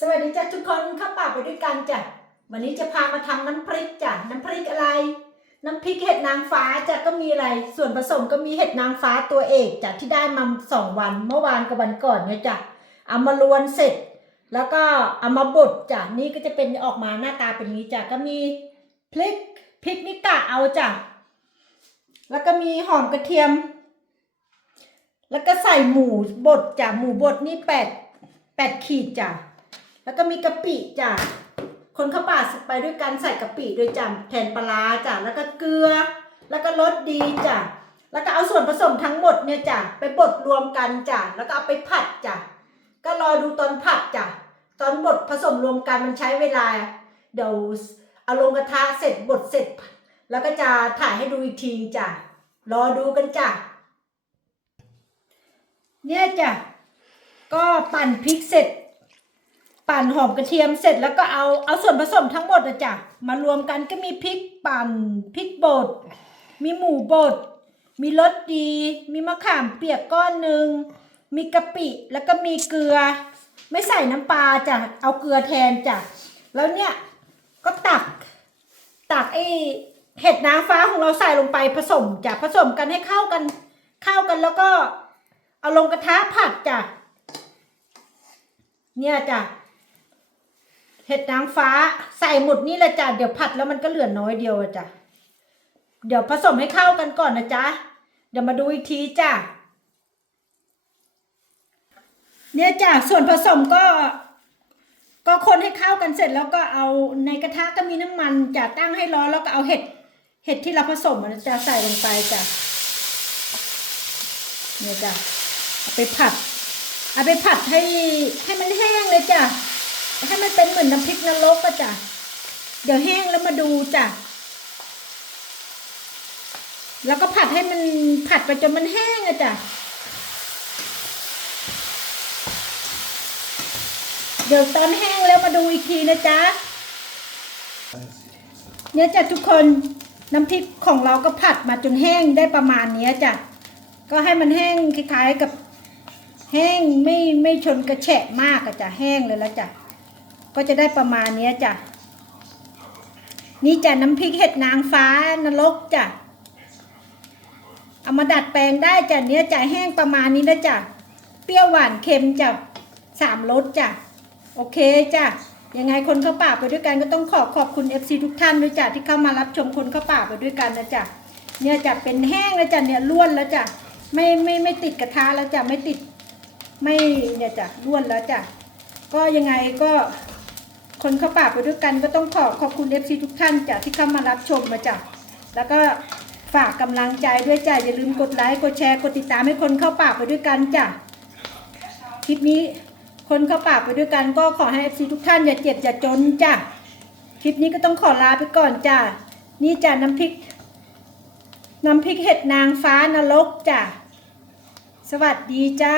สวัสดีจ้ะทุกคนเข้าป่าไปด้วยกันจ้ะวันนี้จะพามาทำน้ำพริกจ้ะน้ำพริกอะไร น้ำพริกเห็ดนางฟ้าจ้ะก็มีอะไร ส่วนผสมก็มีเห็ดนางฟ้าตัวเอกจ้ะที่ได้มาสองวันเมื่อวานกับวันก่อนเนี่ยจ้ะเอามาลวนเสร็จ แล้วก็เอามาบดจ้ะนี่ก็จะเป็นออกมาหน้าตาเป็นอย่างนี้จ้ะก็มีพริกพริกนี่กะเอาจ้ะแล้วก็มีหอมกระเทียม แล้วก็ใส่หมูบดจ้ะหมูบดนี่แปดแปดขีดจ้ะ แล้วก็มีกะปิจ้ะคนข้าป่าสไปด้วยกันใส่กะปิด้วยจ้ะแทนปลาจ้ะแล้วก็เกลือ แล้วก็รสดีจ้ะแล้วก็เอาส่วนผสมทั้งหมดเนี่ยจ้ะไปบดรวมกันจ้ะแล้วก็เอาไปผัดจ้ะก็รอดูตอนผัดจ้ะตอนบดผสมรวมกันมันใช้เวลา เดี๋ยวเอาลงกระทะเสร็จบดเสร็จ แล้วก็จะถ่ายให้ดูอีกทีจ้ะรอดูกันจ้ะเนี่ยจ้ะก็ปั่นพริกเสร็จ ปั่นหอมกระเทียมเสร็จแล้วก็เอาเอาส่วนผสมทั้งหมดอะจ้ะมารวมกันก็มีพริกปั่นพริกบดมีหมูบดมีรสดี มีมะขามเปียกก้อนหนึ่งมีกะปิแล้วก็มีเกลือ ไม่ใส่น้ำปลาจ้ะเอาเกลือแทนจ้ะแล้วเนี่ยก็ตักตักไอเห็ดนางฟ้าของเราใส่ลงไปผสมจ้ะผสมกันให้เข้ากันเข้ากันแล้วก็เอาลงกระทะผัดจ้ะเนี่ยจ้ะ เห็ดนางฟ้าใส่หมดนี่ละจ้ะเดี๋ยวผัดแล้วมันก็เหลือน้อยเดียวจ้ะเดี๋ยวผสมให้เข้ากันก่อนนะจ๊ะเดี๋ยวมาดูอีกทีจ้ะเนี่ยจ้ะส่วนผสมก็ ก็คนให้เข้ากันเสร็จแล้วก็เอาในกระทะก็มีน้ำมันจ้ะตั้งให้ร้อนแล้วก็เอาเห็ดเห็ดที่เราผสมนะจ๊ะใส่ลงไปจ้ะเนี่ยจ้ะเอาไปผัด เอาไปผัดให้ให้มันแห้งเลยจ้ะ ให้มันเป็นเหมือนน้ำพริกนรกก็จ้ะ เดี๋ยวแห้งแล้วมาดูจ้ะ แล้วก็ผัดให้มันผัดไปจนมันแห้งอะจ้ะ เดี๋ยวตอนแห้งแล้วมาดูอีกทีนะจ๊ะ เนี่ยจ้ะทุกคนน้ำพริกของเราก็ผัดมาจนแห้งได้ประมาณเนี้ยจ้ะ ก็ให้มันแห้งคล้ายๆกับแห้งไม่ไม่ชนกระแฉะมากอะจ้ะแห้งเลยแล้วจ้ะ ก็จะได้ประมาณนี้จ้ะ นี่จ้ะน้ำพริกเห็ดนางฟ้านรกจ้ะ เอามาดัดแปลงได้จ้ะเนี้ยจ้ะแห้งประมาณนี้นะจ้ะ เปรี้ยวหวานเค็มจ้ะสามรสจ้ะ โอเคจ้ะ ยังไงคนเข้าป่าไปด้วยกันก็ต้องขอขอบคุณ FC ทุกท่านด้วยจ้ะที่เข้ามารับชมคนเข้าป่าไปด้วยกันนะจ้ะ เนี่ยจ้ะเป็นแห้งแล้วจ้ะเนี่ยล้วนแล้วจ้ะ ไม่ไม่ไม่ติดกระทะแล้วจ้ะไม่ติดไม่เนี่ยจ้ะล้วนแล้วจ้ะ ก็ยังไงก็ คนเข้าป่าไปด้วยกันก็ต้องขอขอบคุณ FC ทุกท่านจ้ะที่เข้ามารับชมมาจ้ะแล้วก็ฝากกำลังใจด้วยจ้ะอย่าลืมกดไลค์กดแชร์กดติดตามให้คนเข้าป่าไปด้วยกันจ้ะคลิปนี้คนเข้าป่าไปด้วยกันก็ขอให้ FC ทุกท่านอย่าเจ็บอย่าจนจ้ะคลิปนี้ก็ต้องขอลาไปก่อนจ้ะนี่จ้ะน้ำพริก น้ำพริกเห็ดนางฟ้านรกจ้ะสวัสดีจ้า